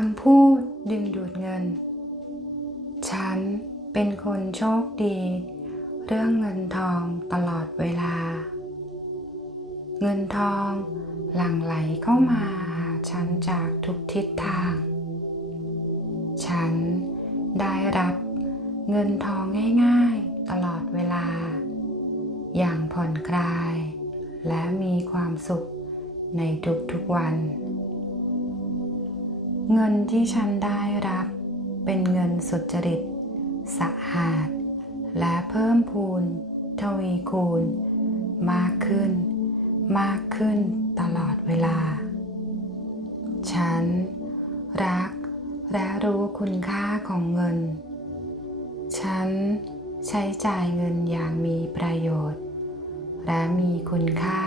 คำพูดดึงดูดเงิน ฉันเป็นคนโชคดี เรื่องเงินทองตลอดเวลา เงินทองหลั่งไหลเข้ามาหาฉันจากทุกทิศทาง ฉันได้รับเงินทองง่ายๆตลอดเวลา อย่างผ่อนคลาย และมีความสุขในทุกๆวัน เงินที่ฉันได้รับ เป็นเงินสุจริต สะอาด และเพิ่มพูน ทวีคูณ มากขึ้น มากขึ้นตลอดเวลา ฉัน รัก และรู้คุณค่าของเงิน ฉันใช้จ่ายเงินอย่างมีประโยชน์ และมีคุณค่า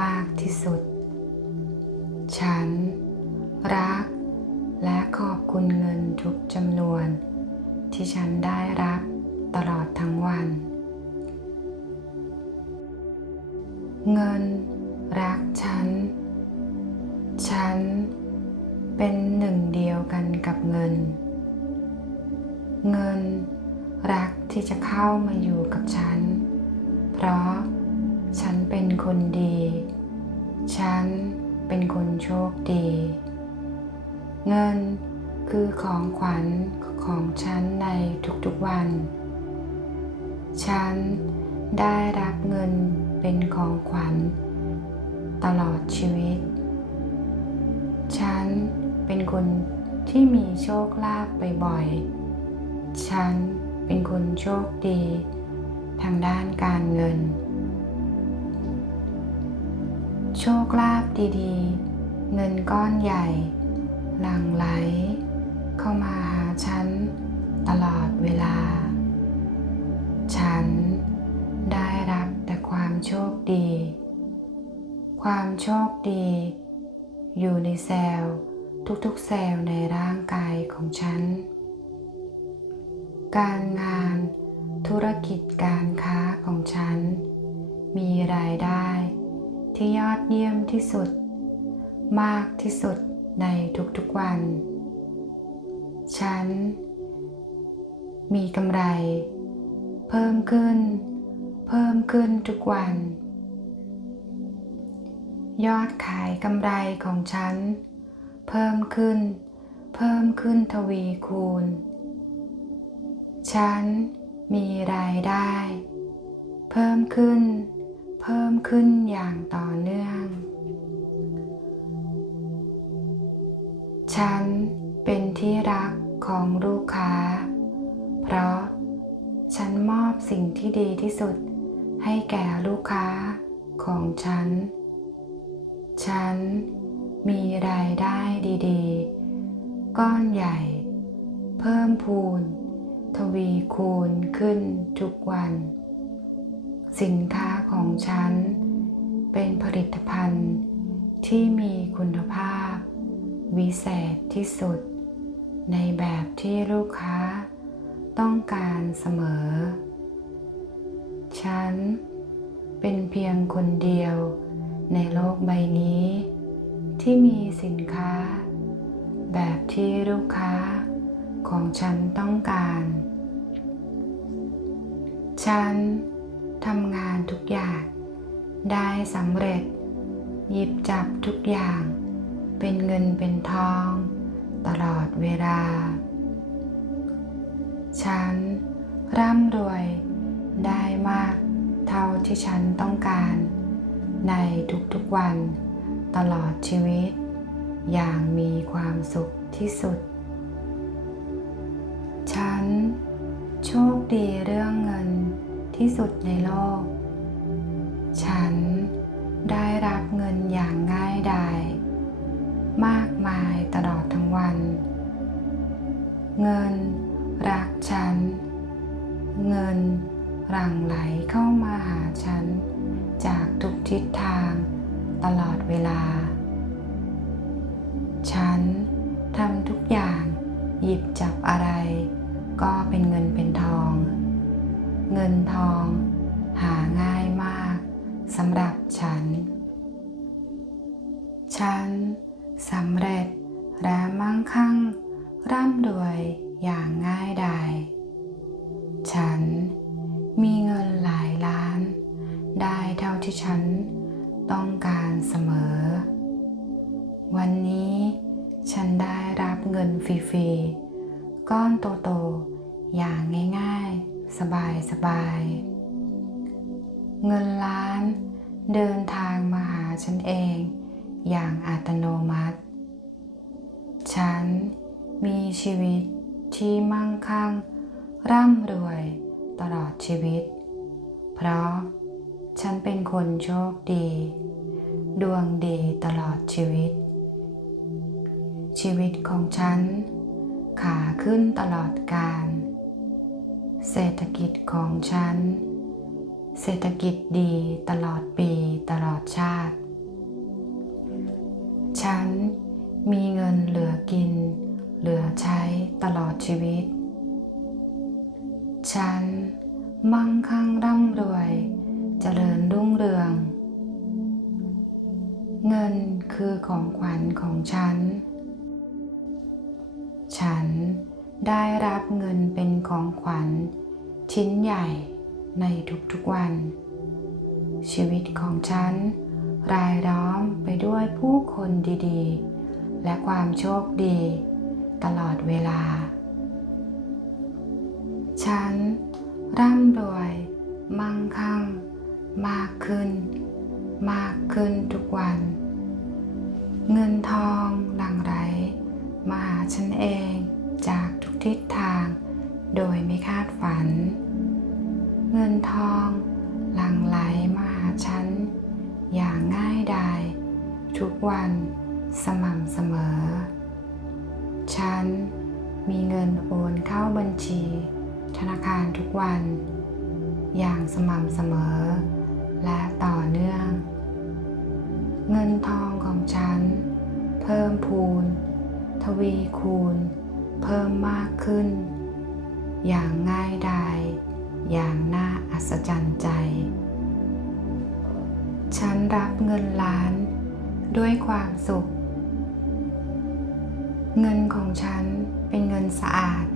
มากที่สุด ฉัน รัก และขอบคุณเงินทุกจำนวน ที่ฉันได้รับตลอดทั้งวัน เงิน รักฉัน ฉัน เป็นหนึ่งเดียวกันกับเงิน เงิน รักที่จะเข้ามาอยู่กับฉัน เพราะฉันเป็นคนดี ฉันเป็นคนโชคดี เงินคือของขวัญของฉันในทุกๆวัน ฉันได้รับเงินเป็นของขวัญตลอดชีวิต ฉันเป็นคนที่มีโชคลาภบ่อยๆ ฉันเป็นคนโชคดีทางด้านการเงิน โชคลาภดีๆ เงินก้อนใหญ่ หลั่งไหล เข้ามาหาฉันตลอดเวลา ฉันได้รับแต่ความโชคดี ความโชคดี อยู่ในเซลล์ทุกๆเซลล์ในร่างกายของฉัน การงานธุรกิจการค้าของฉัน มีรายได้ที่ยอดเยี่ยมที่สุด มากที่สุด ในทุกๆวัน ฉัน มีกำไร เพิ่มขึ้น เพิ่มขึ้นทุกวัน ยอดขายกำไรของฉัน เพิ่มขึ้น เพิ่มขึ้นทวีคูณ ฉันมีรายได้ เพิ่มขึ้น เพิ่มขึ้นอย่างต่อเนื่อง ฉันเป็นที่รักของลูกค้า เพราะฉันมอบสิ่งที่ดีที่สุดให้แก่ลูกค้าของฉัน ฉันมีรายได้ดีๆ ก้อนใหญ่ เพิ่มพูน ทวีคูณขึ้นทุกวัน สินค้าของฉันเป็นผลิตภัณฑ์ที่มีคุณภาพ วิเศษที่สุด ในแบบที่ลูกค้า ต้องการเสมอ ฉัน เป็นเพียงคนเดียวในโลกใบนี้ ที่มีสินค้า แบบที่ลูกค้า ของฉันต้องการ ฉันทำงานทุกอย่าง ได้สำเร็จ หยิบจับทุกอย่าง เป็นเงินเป็นทอง ตลอดเวลา ฉันร่ำรวยได้มากเท่าที่ฉันต้องการ ในทุกๆวัน ตลอดชีวิต อย่างมีความสุขที่สุด ฉันโชคดีเรื่องเงินที่สุดในโลก ฉันได้รับเงินอย่างง่ายดาย มากมายตลอดทั้งวัน เงินรักฉัน เงินหลั่งไหลเข้ามาหาฉัน จากทุกทิศทางตลอดเวลา ฉันทำทุกอย่างหยิบจับอะไร ก็เป็นเงินเป็นทอง เงินทองหาง่ายมากสำหรับฉัน ฉัน สำเร็จและมั่งคั่ง ร่ำรวยอย่างง่ายดายฉันมีเงินหลายล้าน ได้เท่าที่ฉันต้องการเสมอ วันนี้ฉันได้รับเงินฟรีๆ ก้อนโตๆ อย่างง่ายๆ สบายๆ เงินล้านเดินทางมาหาฉันเอง อย่างอัตโนมัติ ฉันมีชีวิตที่มั่งคั่ง ร่ำรวยตลอดชีวิต เพราะฉันเป็นคนโชคดี ดวงดีตลอดชีวิต ชีวิตของฉัน ขาขึ้นตลอดกาลเศรษฐกิจของฉัน เศรษฐกิจดีตลอดปีตลอดชาติ ฉันมีเงินเหลือกิน เหลือใช้ตลอดชีวิต ฉันมั่งคั่งร่ำรวยเจริญรุ่งเรือง เงินคือของขวัญของฉัน ฉันได้รับเงินเป็นของขวัญ ชิ้นใหญ่ในทุกๆวัน ชีวิตของฉัน รายล้อมไปด้วยผู้คนดีๆ และความโชคดี ตลอดเวลา ฉัน ร่ำรวย มั่งคั่ง มากขึ้น มากขึ้นทุกวัน เงินทองหลั่งไหลมาหาฉันเองจากทุกทิศทาง โดยไม่คาดฝัน เงินทองหลั่งไหลมาหาฉัน อย่างง่ายดายทุกวันสม่ำเสมอ ฉันมีเงินโอนเข้าบัญชี ธนาคารทุกวัน อย่างสม่ำเสมอ และต่อเนื่อง เงินทองของฉัน เพิ่มพูน ทวีคูณ เพิ่มมากขึ้น อย่างง่ายดายอย่างน่าอัศจรรย์ใจ ฉันรับเงินล้าน ด้วยความสุข เงินของฉันเป็นเงินสะอาด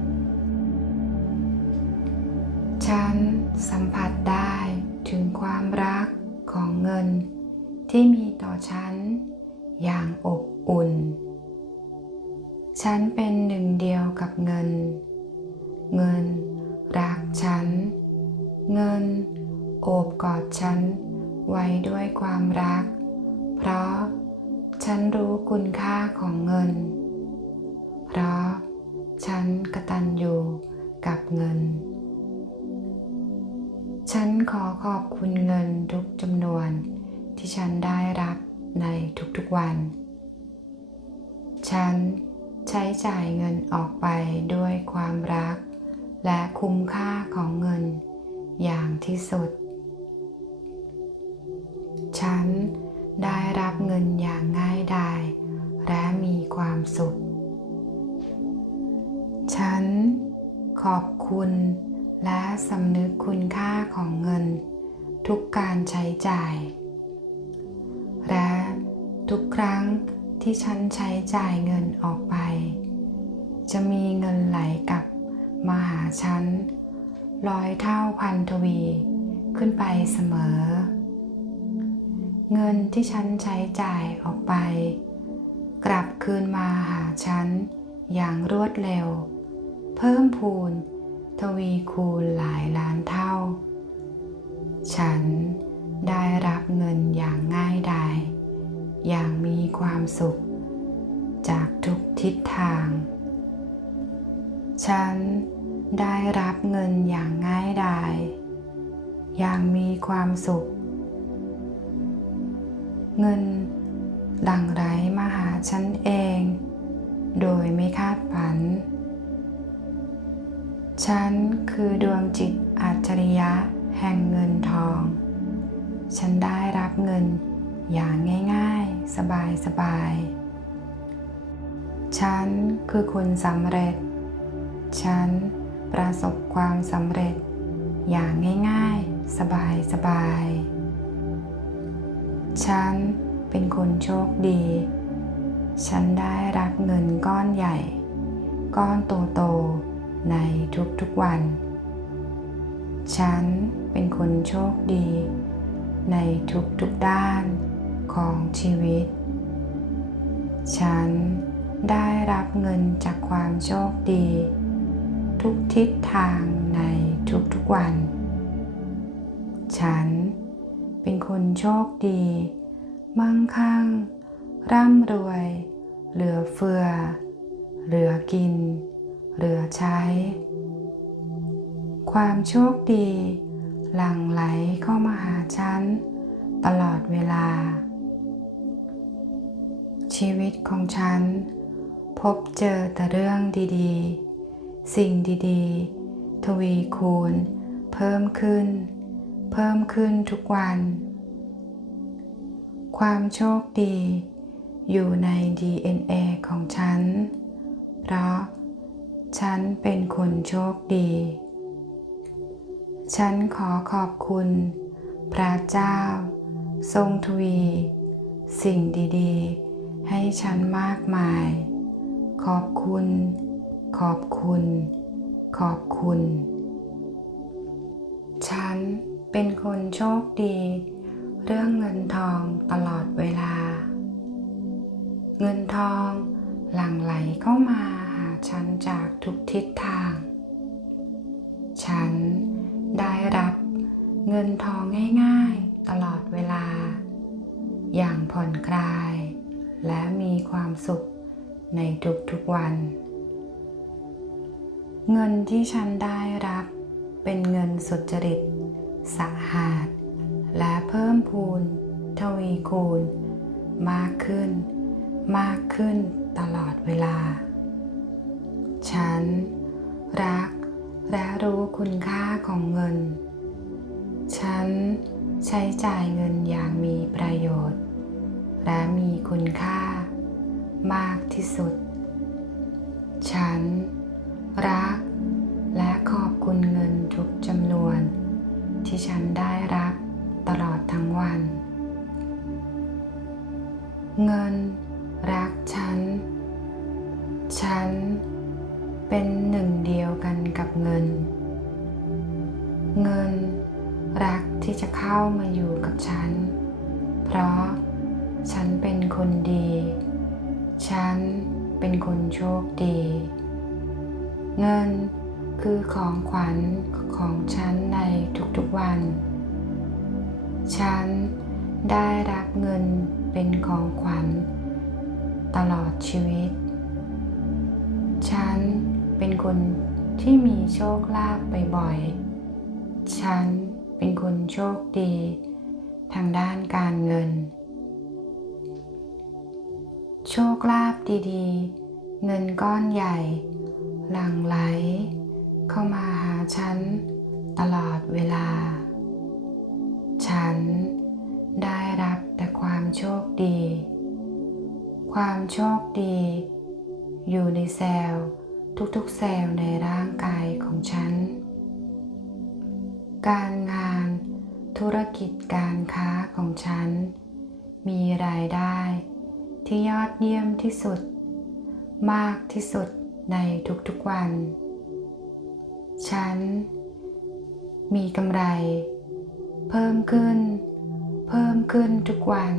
ฉันสัมผัสได้ถึงความรักของเงิน ที่มีต่อฉัน อย่างอบอุ่น ฉันเป็นหนึ่งเดียวกับเงิน เงินรักฉัน เงินโอบกอดฉัน ไว้ด้วยความรัก เพราะฉันรู้คุณค่าของเงิน เพราะฉันกระตัญญูกับเงิน ฉันขอขอบคุณเงินทุกจำนวนที่ฉันได้รับในทุกๆวัน ฉันใช้จ่ายเงินออกไปด้วยความรัก และคุ้มค่าของเงินอย่างที่สุด ฉันได้รับเงินอย่างง่ายดายและมีความสุข ฉันขอบคุณและสำนึกคุณค่าของเงิน ทุกการใช้จ่าย และทุกครั้งที่ฉันใช้จ่ายเงินออกไป จะมีเงินไหลกลับมาหาฉันร้อยเท่าพันทวีขึ้นไปเสมอ เงินที่ฉันใช้จ่ายออกไป กลับคืนมาหาฉันอย่างรวดเร็ว เพิ่มพูน ทวีคูณหลายล้านเท่า ฉันได้รับเงินอย่างง่ายดาย อย่างมีความสุข จากทุกทิศทาง ฉันได้รับเงินอย่างง่ายดาย อย่างมีความสุข เงินหลั่งไหลมาหาฉันเอง โดยไม่คาดฝัน ฉันคือดวงจิตอัจฉริยะแห่งเงินทอง ฉันได้รับเงินอย่างง่ายๆ สบายๆฉันคือคนสำเร็จ ฉันประสบความสำเร็จอย่างง่ายๆ สบายๆ ฉันเป็นคนโชคดี ฉันได้รับเงินก้อนใหญ่ ก้อนโตๆในทุกๆวัน ฉันเป็นคนโชคดี ในทุกๆด้านของชีวิต ฉันได้รับเงินจากความโชคดี ทุกทิศทางในทุกๆวัน ฉัน เป็นคนโชคดี มั่งคั่ง ร่ำรวย เหลือเฟือ เหลือกิน เหลือใช้ ความโชคดี หลั่งไหลเข้ามาหาฉัน ตลอดเวลา ชีวิตของฉัน พบเจอแต่เรื่องดีๆ สิ่งดีๆ ทวีคูณ เพิ่มขึ้น เพิ่มขึ้นทุกวัน ความโชคดี อยู่ใน DNA ของฉัน เพราะ ฉันเป็นคนโชคดี ฉันขอขอบคุณ พระเจ้า ทรงทวี สิ่งดีๆ ให้ฉันมากมาย ขอบคุณ ขอบคุณ ขอบคุณ ฉัน เป็นคนโชคดี เรื่องเงินทองตลอดเวลา เงินทองหลั่งไหลเข้ามาหาฉันจากทุกทิศทาง ฉันได้รับเงินทองง่ายๆตลอดเวลา อย่างผ่อนคลาย และมีความสุขในทุกๆวัน เงินที่ฉันได้รับเป็นเงินสุจริต สะอาด และเพิ่มพูน ทวีคูณ มากขึ้น มากขึ้นตลอดเวลา ฉัน รัก และรู้คุณค่าของเงิน ฉันใช้จ่ายเงินอย่างมีประโยชน์ และมีคุณค่ามากที่สุด ฉัน รัก ได้รับตลอดทั้งวัน เงินรักฉัน ฉันเป็นหนึ่งเดียวกันกับเงิน เงินรักที่จะเข้ามาอยู่กับฉัน เพราะฉันเป็นคนดี ฉันเป็นคนโชคดี เงิน คือของขวัญของฉันในทุกๆวัน ฉันได้รับเงินเป็นของขวัญ ตลอดชีวิต ฉันเป็นคนที่มีโชคลาภบ่อยๆ ฉันเป็นคนโชคดี ทางด้านการเงิน โชคลาภดีๆ เงินก้อนใหญ่ หลั่งไหล เข้ามาหาฉันตลอดเวลา ฉันได้รับแต่ความโชคดี ความโชคดี อยู่ในเซลล์ทุกๆเซลล์ในร่างกายของฉัน การงานธุรกิจการค้าของฉัน มีรายได้ที่ยอดเยี่ยมที่สุด มากที่สุดในทุกๆวัน ฉัน มีกำไร เพิ่มขึ้น เพิ่มขึ้นทุกวัน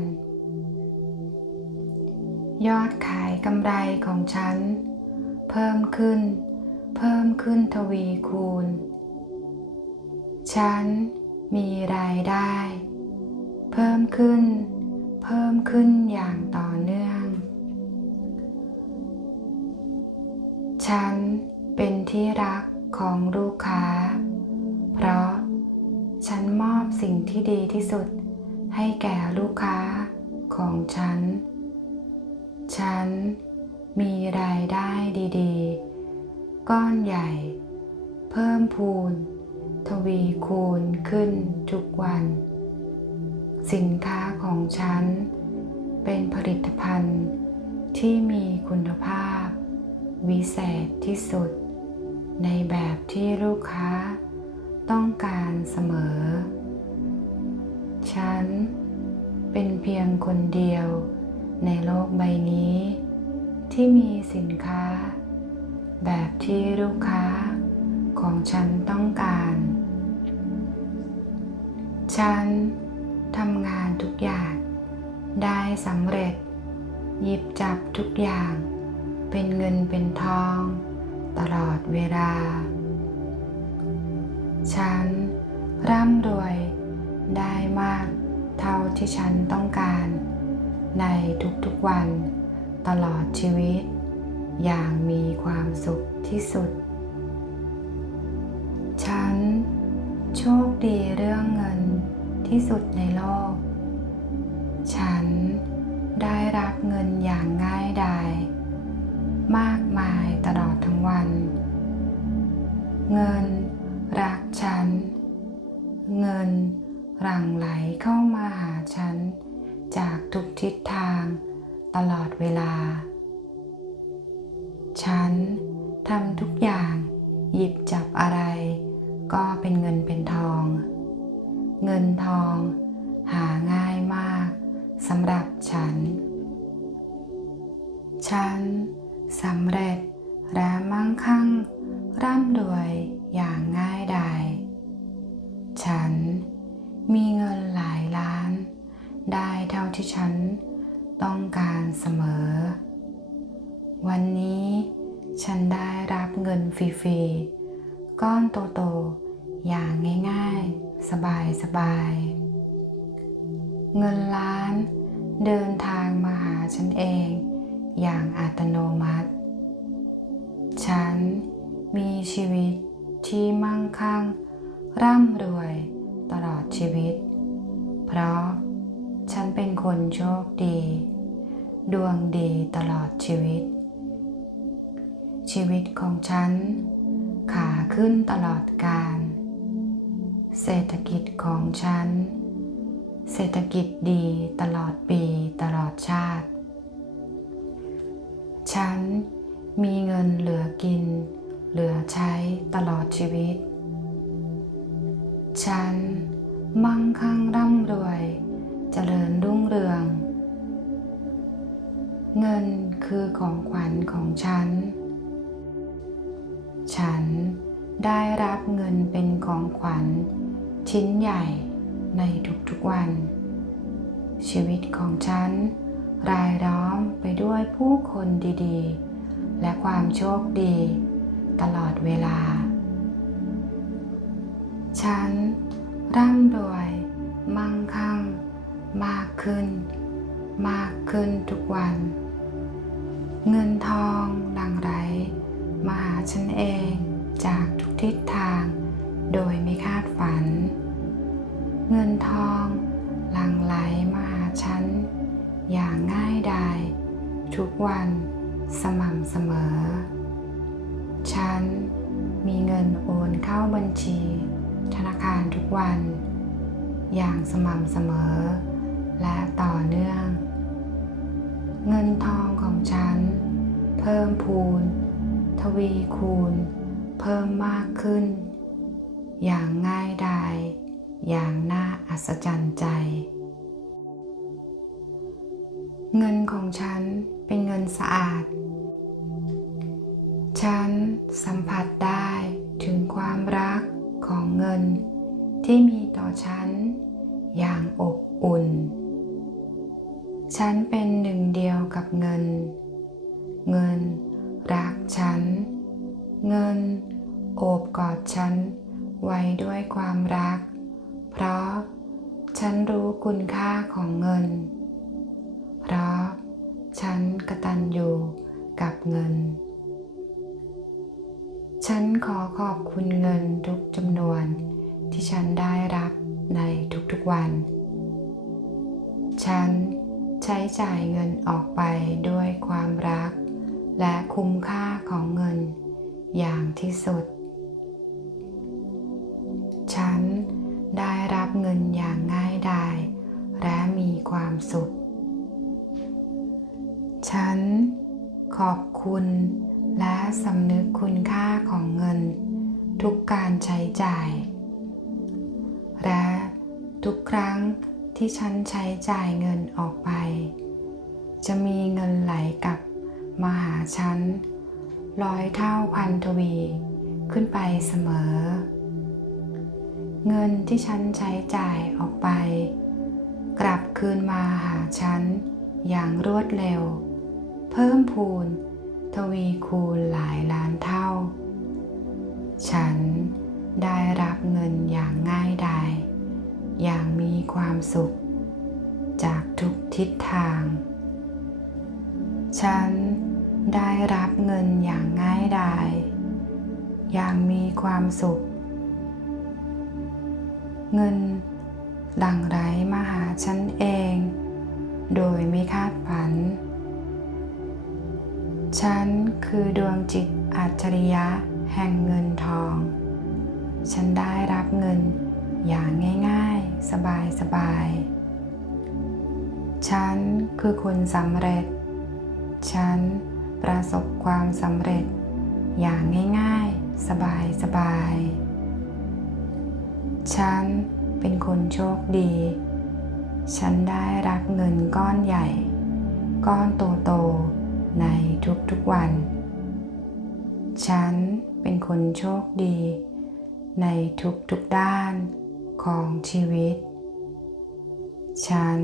ยอดขายกำไรของฉัน เพิ่มขึ้น เพิ่มขึ้นทวีคูณ ฉันมีรายได้ เพิ่มขึ้น เพิ่มขึ้นอย่างต่อเนื่อง ฉันเป็นที่รัก ของลูกค้า เพราะฉันมอบสิ่งที่ดีที่สุดให้แก่ลูกค้าของฉัน ฉันมีรายได้ดีๆ ก้อนใหญ่ เพิ่มพูน ทวีคูณขึ้นทุกวัน สินค้าของฉัน เป็นผลิตภัณฑ์ที่มีคุณภาพ วิเศษที่สุด ในแบบที่ลูกค้าต้องการเสมอ ฉันเป็นเพียงคนเดียวในโลกใบนี้ ที่มีสินค้า แบบที่ลูกค้าของฉันต้องการ ฉันทำงานทุกอย่างได้สำเร็จ หยิบจับทุกอย่างเป็นเงินเป็นทอง ตลอดเวลา ฉันร่ำรวยได้มากเท่าที่ฉันต้องการ ในทุกๆวันตลอดชีวิต อย่างมีความสุขที่สุด ฉันโชคดีเรื่องเงินที่สุดในโลก ฉันได้รับเงินอย่างง่ายดาย เงิน รักฉัน เงินหลั่งไหลเข้ามาหาฉัน จากทุกทิศทาง ตลอดเวลา โตๆ อย่างง่ายๆ สบายๆ เงินล้านเดินทางมาหาฉันเอง อย่างอัตโนมัติ ฉันมีชีวิตที่มั่งคั่ง ร่ำรวยตลอดชีวิต เพราะฉันเป็นคนโชคดี ดวงดีตลอดชีวิต ชีวิตของฉัน ขาขึ้นตลอดกาลเศรษฐกิจของฉัน เศรษฐกิจดีตลอดปีตลอดชาติ ฉันมีเงินเหลือกิน เหลือใช้ตลอดชีวิต ฉันมั่งคั่งร่ำรวยเจริญรุ่งเรือง เงินคือของขวัญของฉัน ฉันได้รับเงินเป็นของขวัญ ชิ้นใหญ่ในทุกๆวัน ชีวิตของฉัน รายล้อมไปด้วยผู้คนดีๆ และความโชคดี ตลอดเวลา ฉันร่ำรวย มั่งคั่ง มากขึ้น มากขึ้นทุกวัน เงินทองหลั่งไหล มาหาฉันเองจากทุกทิศทาง โดยไม่คาดฝัน เงินทองหลั่งไหลมาหาฉัน อย่างง่ายดายทุกวันสม่ำเสมอ ฉันมีเงินโอนเข้าบัญชี ธนาคารทุกวัน อย่างสม่ำเสมอ และต่อเนื่อง เงินทองของฉัน เพิ่มพูน วีคูณ เพิ่มมากขึ้น อย่างง่ายดาย อย่างน่าอัศจรรย์ใจ เงินของฉันเป็นเงินสะอาด ฉันสัมผัสได้ถึงความรักของเงินที่มีต่อฉัน อย่างอบอุ่น ฉันเป็นหนึ่งเดียวกับเงิน เงิน รักฉัน เงิน โอบกอดฉัน ไว้ด้วยความรัก เพราะฉันรู้คุณค่าของเงิน เพราะฉันกระตัญญูกับเงิน ฉันขอขอบคุณเงินทุกจำนวนที่ฉันได้รับในทุกๆวัน ฉันใช้จ่ายเงินออกไปด้วยความรัก และคุ้มค่าของเงินอย่างที่สุด ฉันได้รับเงินอย่างง่ายดายและมีความสุข ฉันขอบคุณและสำนึกคุณค่าของเงิน ทุกการใช้จ่าย และทุกครั้งที่ฉันใช้จ่ายเงินออกไป จะมีเงินไหลกลับ มาหาฉันร้อยเท่าพันทวีขึ้นไปเสมอ เงินที่ฉันใช้จ่ายออกไป กลับคืนมาหาฉัน อย่างรวดเร็ว เพิ่มพูน ทวีคูณหลายล้านเท่า ฉันได้รับเงินอย่างง่ายดายอย่างมีความสุข จากทุกทิศทาง ฉัน ได้รับเงินอย่างง่ายดาย อย่างมีความสุข เงินหลั่งไหลมาหาฉันเอง โดยไม่คาดฝัน ฉันคือดวงจิตอัจฉริยะแห่งเงินทอง ฉันได้รับเงินอย่างง่ายๆ สบายๆฉันคือคนสำเร็จ ฉัน ประสบความสำเร็จ อย่างง่ายๆ สบายๆฉันเป็นคนโชคดี ฉันได้รับเงินก้อนใหญ่ ก้อนโตๆในทุกๆวัน ฉันเป็นคนโชคดี ในทุกๆด้านของชีวิต ฉัน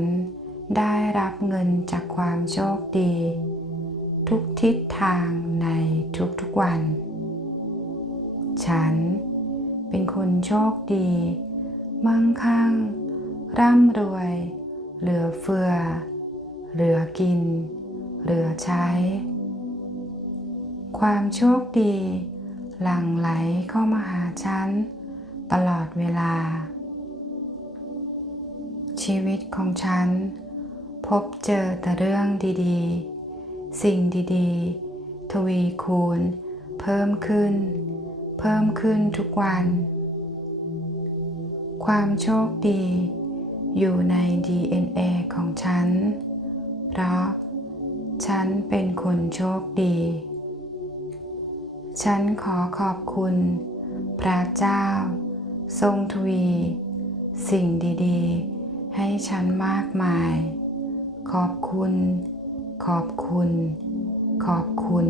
ได้รับเงินจากความโชคดี ทุกทิศทางในทุกๆวัน ฉันเป็นคนโชคดี มั่งคั่ง ร่ำรวย เหลือเฟือ เหลือกิน เหลือใช้ ความโชคดีหลั่งไหลเข้ามาหาฉัน ตลอดเวลา ชีวิตของฉัน พบเจอแต่เรื่องดี ๆ สิ่งดีๆ ทวีคูณ เพิ่มขึ้น เพิ่มขึ้นทุกวัน ความโชคดี อยู่ใน DNA ของฉัน เพราะ ฉันเป็นคนโชคดี ฉันขอขอบคุณ พระเจ้า ทรงทวี สิ่งดีๆ ให้ฉันมากมาย ขอบคุณ ขอบคุณ ขอบคุณ